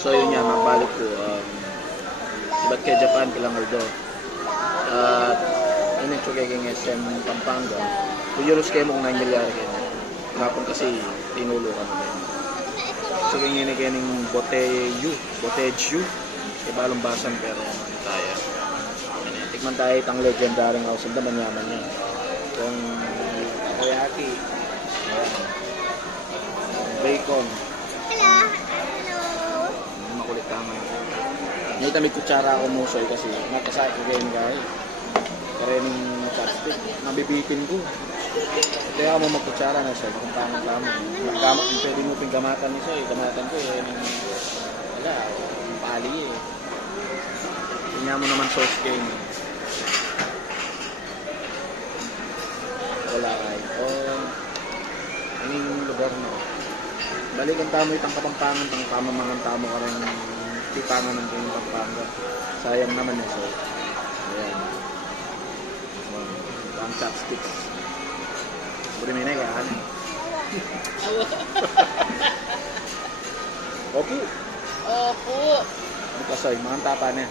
So yun nga, mabalik ko. Iba't kay Japan kilang Aldo. At yun yung tsugay SM Pampanga. Kung yun yung mo kung 9 milyar kayo. Ngapon kasi tinulo ka na. So kaya nga kayo ng Boteju. Ibalong basan pero ano tayo. Tikman tayo itang legendaryong house of the manyaman niya. Kung teriyaki. Bacon. Makulit tama. Ngayon may kutsara ako musoy kasi nakasakit ko kayo guys. Karening chopstick. Nabibitin ko. Kaya mo magkutsara na siya. Kung tama-tama. Magkamot yung pwede mo pinggamatan niya siya. Gamatan ko eh. Wala. Pali eh. Tingnan mo naman sauce game. Wala kahit. Ano yung lugar mo? Balikan tamo itang Kapampangan, itang pamamangan tamo ka rin tipangan ng Pampanga. Sayang naman yun. So, ayan. Ang chopsticks. Buri may nagahan. Opo. Opo. Ano kasoy, mga tapa na.